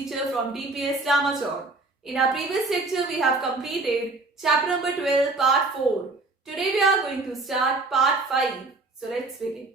teacher from DPS Lamachor. In our previous lecture, we have completed chapter number 12, part 4. Today we are going to start part 5. So let's begin.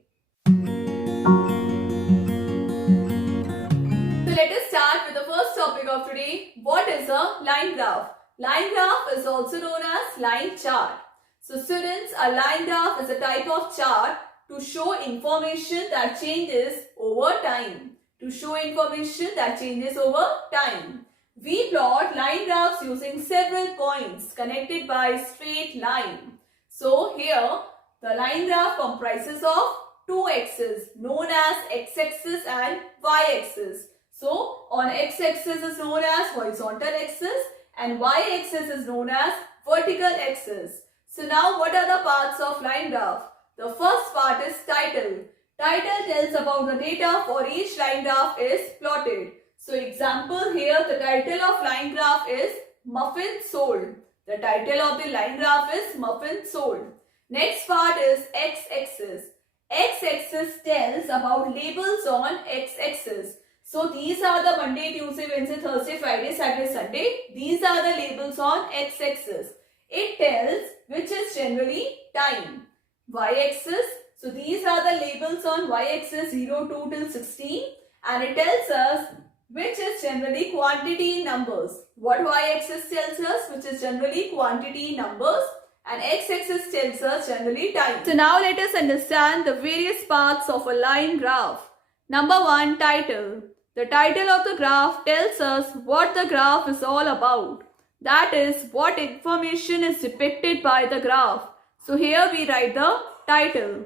So let us start with the first topic of today. What is a line graph? Line graph is also known as line chart. So students, a line graph is a type of chart to show information that changes over time. To show information that changes over time. We plot line graphs using several points connected by straight line. So here the line graph comprises of two axes known as x-axis and y-axis. So on x-axis is known as horizontal axis and y-axis is known as vertical axis. So now what are the parts of line graph? The first part is title. Title tells about the data for each line graph is plotted. So example here, the title of line graph is muffin sold. The title of the line graph is muffin sold. Next part is x-axis. X-axis tells about labels on x-axis. So these are the Monday, Tuesday, Wednesday, Thursday, Friday, Saturday, Sunday. These are the labels on x-axis. It tells which is generally time. Y-axis. So these are the labels on y-axis 0, 2 till 16 and it tells us which is generally quantity in numbers. What y-axis tells us, which is generally quantity in numbers, and x-axis tells us generally time. So now let us understand the various parts of a line graph. Number 1, title. The title of the graph tells us what the graph is all about. That is, what information is depicted by the graph. So here we write the title.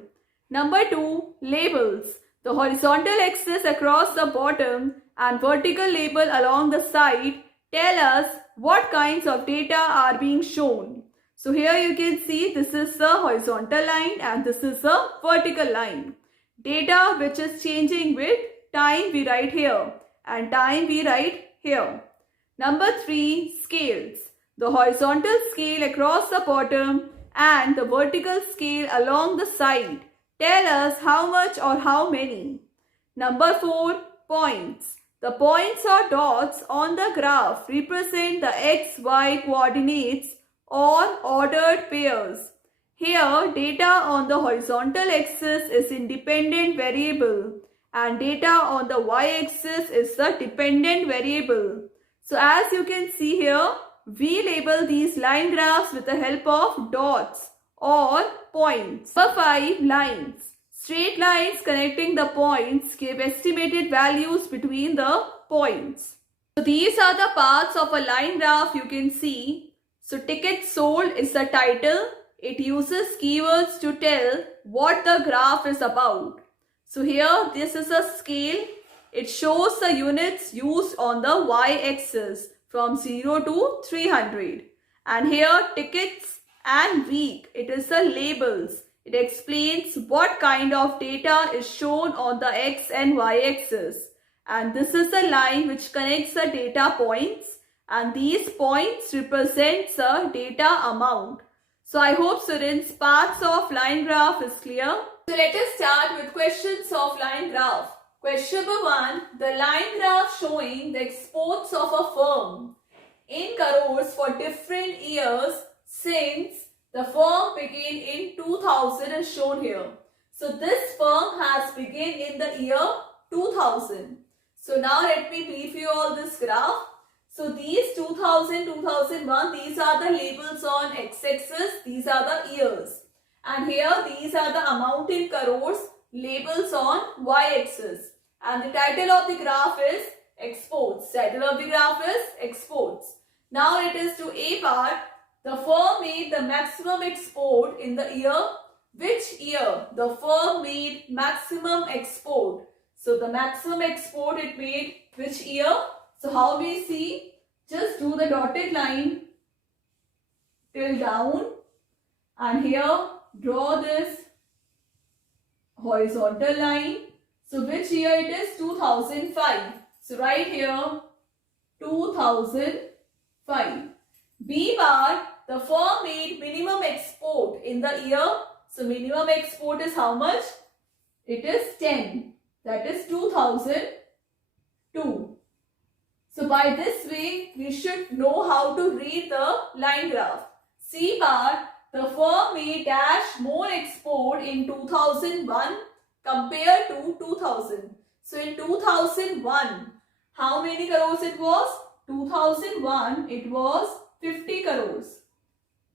Number 2, labels. The horizontal axis across the bottom and vertical label along the side tell us what kinds of data are being shown. So here you can see this is the horizontal line and this is the vertical line. Data which is changing with time we write here and time we write here. Number 3, scales. The horizontal scale across the bottom and the vertical scale along the side tell us how much or how many. Number 4, points. The points or dots on the graph represent the x, y coordinates or ordered pairs. Here, data on the horizontal axis is independent variable and data on the y-axis is the dependent variable. So as you can see here, we label these line graphs with the help of dots or points. Number 5, lines. Straight lines connecting the points give estimated values between the points. So these are the parts of a line graph you can see. So tickets sold is the title. It uses keywords to tell what the graph is about. So here this is a scale. It shows the units used on the y-axis from 0 to 300. And here tickets and week. It is the labels. It explains what kind of data is shown on the x and y axis. And this is the line which connects the data points. And these points represent the data amount. So I hope students parts of line graph is clear. So let us start with questions of line graph. Question number 1. The line graph showing the exports of a firm in crores for different years since the firm began in 2000 is shown here. So this firm has begun in the year 2000. So now let me brief you all this graph. So these 2000, 2001, these are the labels on x-axis, these are the years. And here these are the amount in crores, labels on y-axis. And the title of the graph is exports. Title of the graph is exports. Now it is to A part. The firm made the maximum export in the year. Which year the firm made maximum export? So the maximum export it made which year? So how we see? Just do the dotted line till down and here draw this horizontal line. So which year it is? 2005. So right here 2005. B bar, the firm made minimum export in the year. So minimum export is how much? It is 10. That is 2002. So by this way, we should know how to read the line graph. C bar, the firm made dash more export in 2001 compared to 2000. So in 2001, how many crores it was? 2001, it was 50 crores.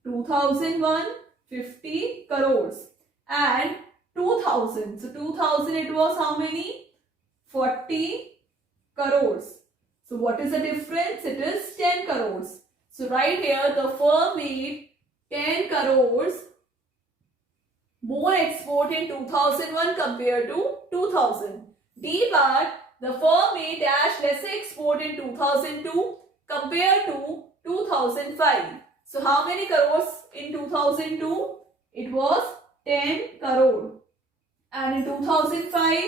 2001, 50 crores. And 2000. So 2000, it was how many? 40 crores. So what is the difference? It is 10 crores. So right here, the firm made 10 crores more export in 2001 compared to 2000. D bar, the firm made dash lesser export in 2002 compared to 2005. So how many crores in 2002? It was 10 crore. And in 2005,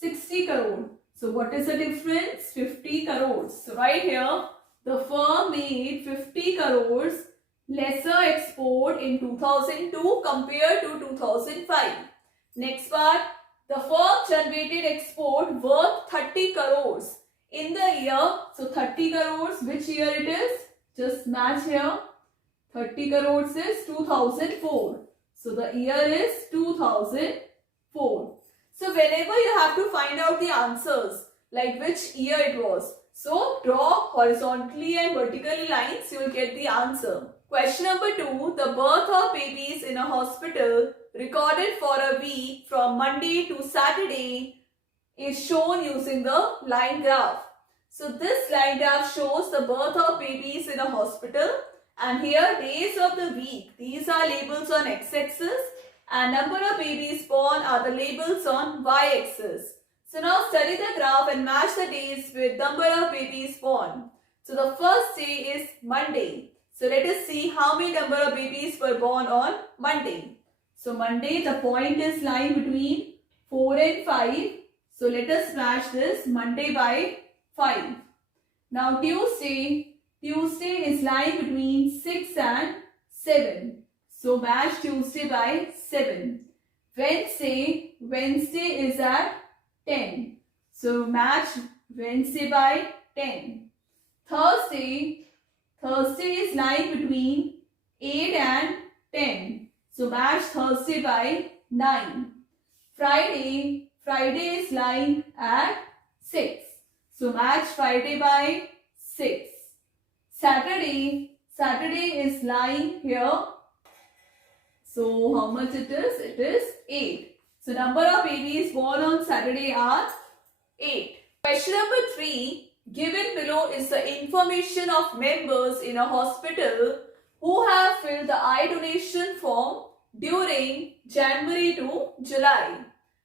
60 crore. So what is the difference? 50 crores. So right here, the firm made 50 crores lesser export in 2002 compared to 2005. Next part, the firm generated export worth 30 crores in the year. So 30 crores, which year it is? Just match here. 30 crores is 2004. So the year is 2004. So whenever you have to find out the answers, like which year it was, so draw horizontally and vertically lines, you will get the answer. Question number 2, the birth of babies in a hospital recorded for a week from Monday to Saturday is shown using the line graph. So this line graph shows the birth of babies in a hospital, and here days of the week, these are labels on x-axis, and number of babies born are the labels on y-axis. So now study the graph and match the days with number of babies born. So the first day is Monday. So let us see how many number of babies were born on Monday. So Monday, the point is lying between 4 and 5. So let us match this Monday by 5. Now Tuesday is lying between 6 and 7. So match Tuesday by 7. Wednesday is at 10. So match Wednesday by 10. Thursday is lying between 8 and 10. So match Thursday by 9. Friday is lying at 6. So match Friday by 6. Saturday is lying here. So how much it is? It is 8. So number of babies born on Saturday are 8. Question number 3. Given below is the information of members in a hospital who have filled the eye donation form during January to July.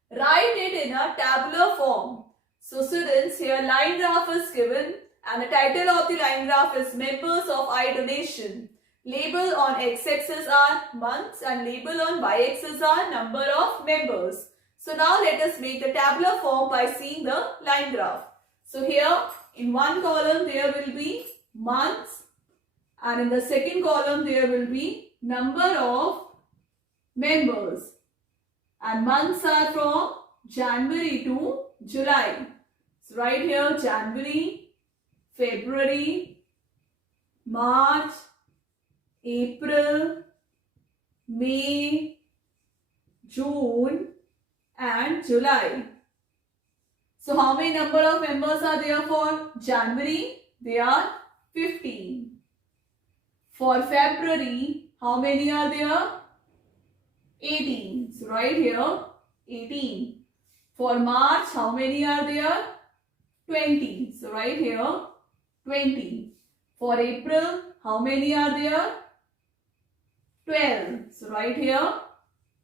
Write it in a tabular form. So students, here line graph is given and the title of the line graph is members of eye donation. Label on x-axis are months and label on y-axis are number of members. So now let us make the tabular form by seeing the line graph. So here in one column there will be months and in the second column there will be number of members. And months are from January to July. So right here January, February, March, April, May, June and July. So how many number of members are there for January? They are 15. For February, how many are there? 18. So right here 18. For March, how many are there? 20. So right here 20. For April, how many are there? 12. So right here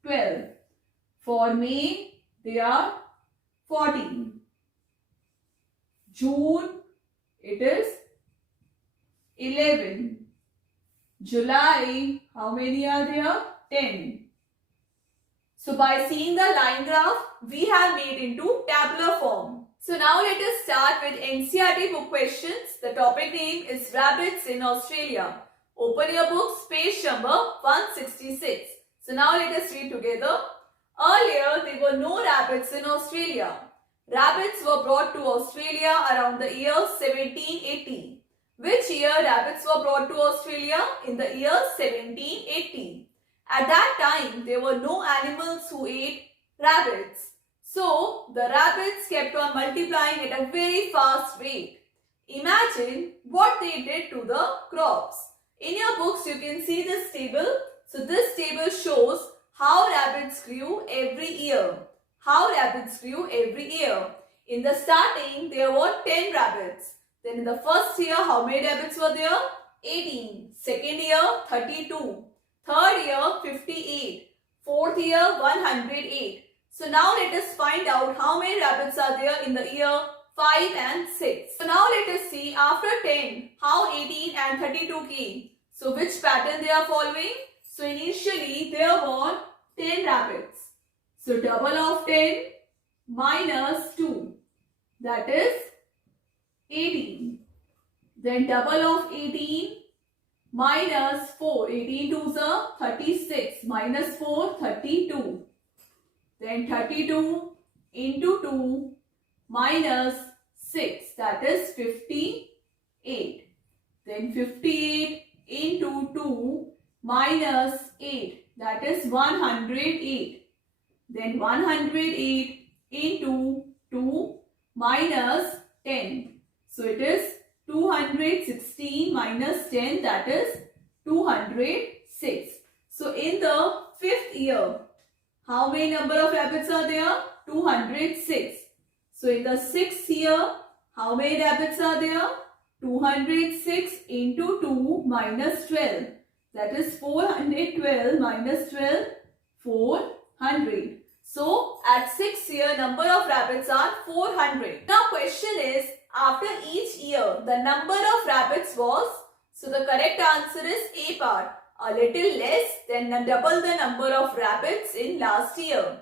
12. For May, they are 14. June, it is 11. July, how many are there? 10. So by seeing the line graph, we have made into tabular form. So now let us start with NCERT book questions. The topic name is Rabbits in Australia. Open your books, page number 166. So now let us read together. Earlier, there were no rabbits in Australia. Rabbits were brought to Australia around the year 1780. Which year rabbits were brought to Australia? In the year 1780. At that time, there were no animals who ate rabbits. So, the rabbits kept on multiplying at a very fast rate. Imagine what they did to the crops. In your books, you can see this table. So, this table shows how rabbits grew every year. How rabbits grew every year. In the starting, there were 10 rabbits. Then in the first year, how many rabbits were there? 18. Second year, 32. Third year, 58. Fourth year, 108. So now let us find out how many rabbits are there in the year 5 and 6. So now let us see after 10, how 18 and 32 came. So which pattern they are following? So initially, there were 10 rabbits. So double of 10 minus 2, that is 18. Then double of 18 minus 4, 18 2s are 36, minus 4, 32. Then 32 into 2 minus 6, that is 58. Then 58 into 2 minus 8, that is 108. Then 108 into 2 minus 10. So it is 216 minus 10, that is 206. So in the 5th year, how many number of rabbits are there? 206. So in the 6th year, how many rabbits are there? 206 into 2 minus 12. That is 412 minus 12, 400. So at 6th year, number of rabbits are 400. Now question is, after each year, the number of rabbits was, so the correct answer is A part, a little less than double the number of rabbits in last year.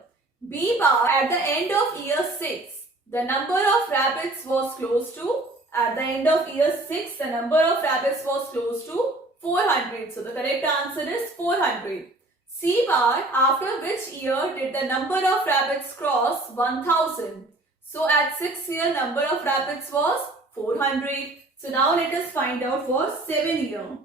B part, at the end of year 6, the number of rabbits was close to, at the end of year 6, the number of rabbits was close to 400. So the correct answer is 400. C part, after which year did the number of rabbits cross 1000? So at 6th year, number of rabbits was 400. So now let us find out for 7 year.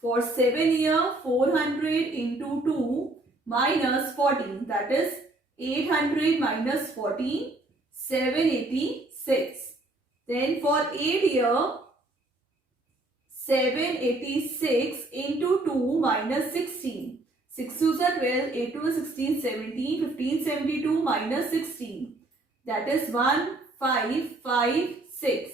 For 7 year, 400 into 2 minus 14, that is 800 minus 14, 786. Then for 8 year, 786 into 2 minus 16. 6 2s are 12, 8 2 is 16, 17, 15, 72 minus 16. That is 1556.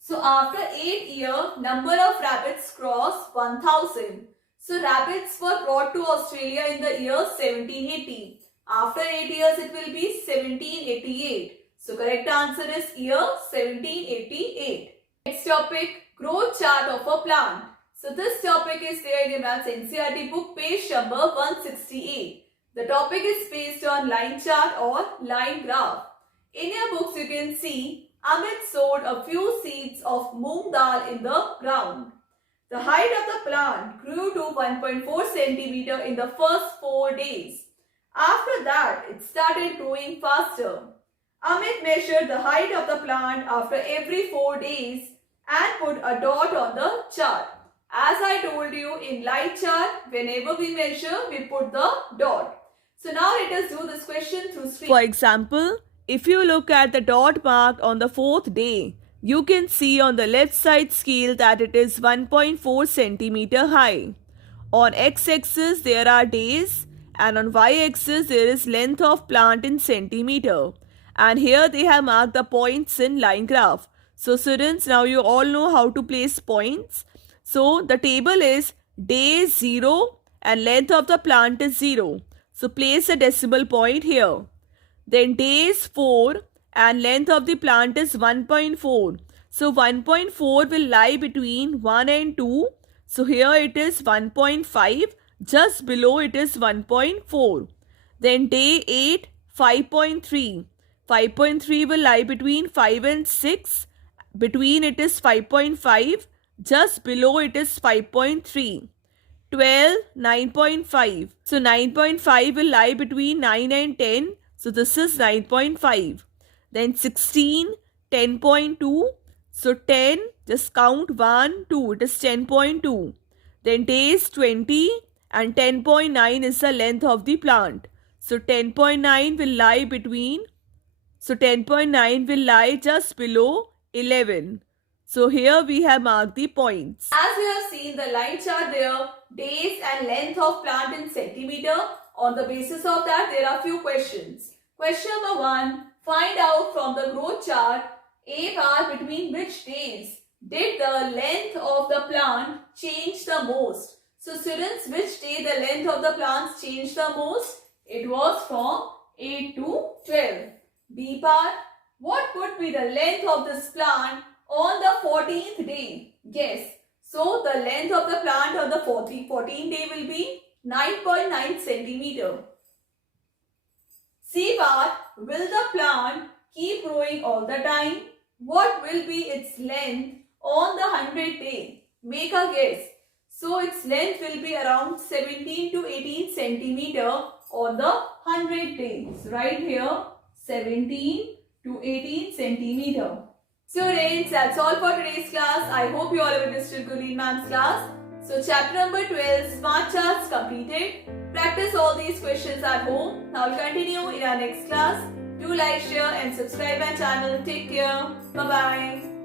So after 8 year, number of rabbits cross 1000. So rabbits were brought to Australia in the year 1780. After 8 years, it will be 1788. So correct answer is year 1788. Next topic, growth chart of a plant. So this topic is there in your Maths NCERT book, page number 168. The topic is based on line chart or line graph. In your books, you can see Amit sowed a few seeds of moong dal in the ground. The height of the plant grew to 1.4 cm in the first 4 days. After that, it started growing faster. Amit measured the height of the plant after every 4 days and put a dot on the chart. As I told you, in line chart, whenever we measure, we put the dot. So now let us do this question through screen. For example, if you look at the dot marked on the 4th day, you can see on the left side scale that it is 1.4 centimeter high. On x-axis there are days and on y-axis there is length of plant in centimeter. And here they have marked the points in line graph. So students, now you all know how to place points. So the table is day 0 and length of the plant is 0. So place a decimal point here. Then day is 4 and length of the plant is 1.4. So 1.4 will lie between 1 and 2. So here it is 1.5. Just below it is 1.4. Then day 8, 5.3. 5.3 will lie between 5 and 6. Between it is 5.5. Just below it is 5.3. 12, 9.5. So 9.5 will lie between 9 and 10. So this is 9.5. then 16, 10.2. So 10, just count 1, 2, it is 10.2. Then days 20 and 10.9 is the length of the plant. So 10.9 will lie between, so 10.9 will lie just below 11. So here we have marked the points. As you have seen the line chart there, days and length of plant in centimeter. On the basis of that, there are few questions. Question number 1, find out from the growth chart A bar between which days did the length of the plant change the most. So students, which day the length of the plants changed the most? It was from 8 to 12. B part, what would be the length of this plant on the 14th day? Guess. So the length of the plant on the 14th day will be 9.9 centimeter. C part, will the plant keep growing all the time? What will be its length on the 100th day? Make a guess. So its length will be around 17 to 18 centimeter on the 100th day. So right here, 17 to 18 centimeter. Students, that's all for today's class. I hope you all have understood Gurleen ma'am's class. So chapter number 12, Smart Charts completed. Practice all these questions at home. Now we'll continue in our next class. Do like, share and subscribe my channel. Take care. Bye-bye.